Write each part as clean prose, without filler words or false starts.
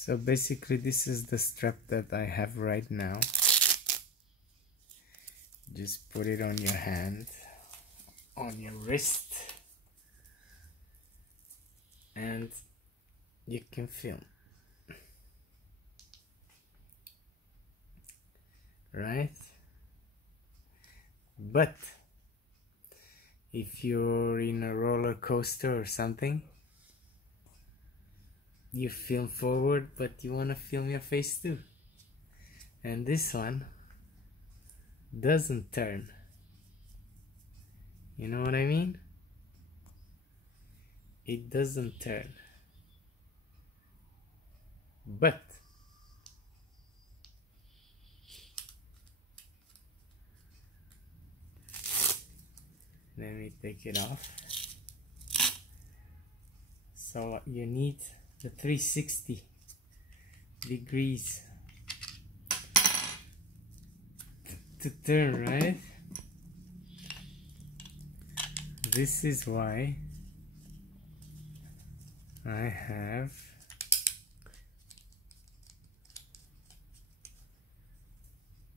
So basically this is the strap that I have right now. Just put it on your hand, on your wrist, and you can film. Right? But if you're in a roller coaster or something, you film forward, but you want to film your face too. And this one doesn't turn. You know what I mean? It doesn't turn. But let me take it off. So you need the 360 degrees to turn, right? This is why I have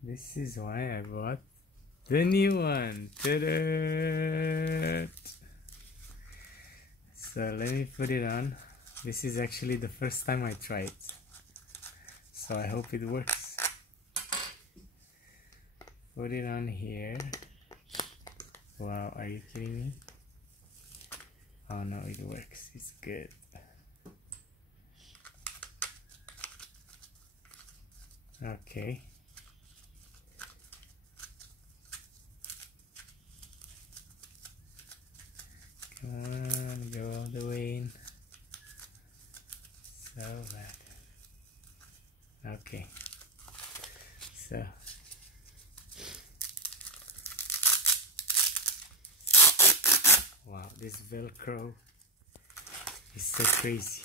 I bought the new one. Ta-da! So let me put it on. This is actually the first time I try it, so I hope it works. Put it on here. Wow, are you kidding me? Oh no, it works. It's good. Okay. Come on, go all the way in. So bad. Okay. So wow, this velcro is so crazy.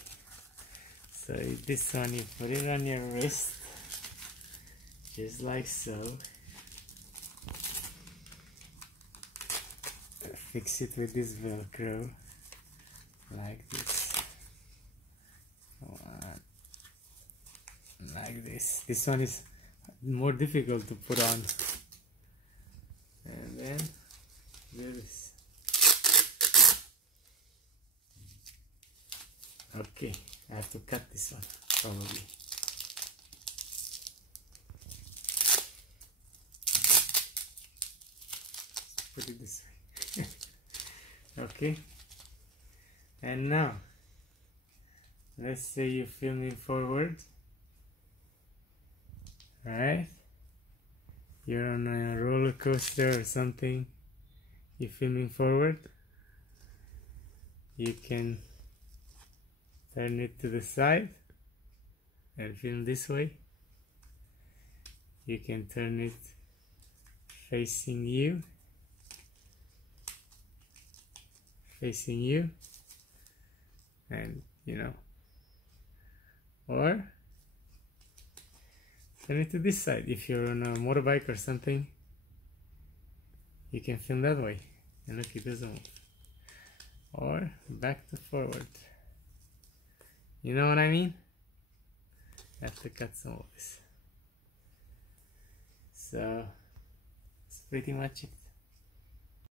So this one, you put it on your wrist just like so. Fix it with this velcro like this. Like this. This one is more difficult to put on. And then do this. Okay, I have to cut this one probably. Put it this way. Okay, and now let's say you're filming forward, right? You're on a roller coaster or something, you're filming forward, you can turn it to the side and film this way. You can turn it facing you, and you know, or turn it to this side. If you're on a motorbike or something, you can film that way, and look, it doesn't move. Or back to forward. You know what I mean? I have to cut some of this. So that's pretty much it.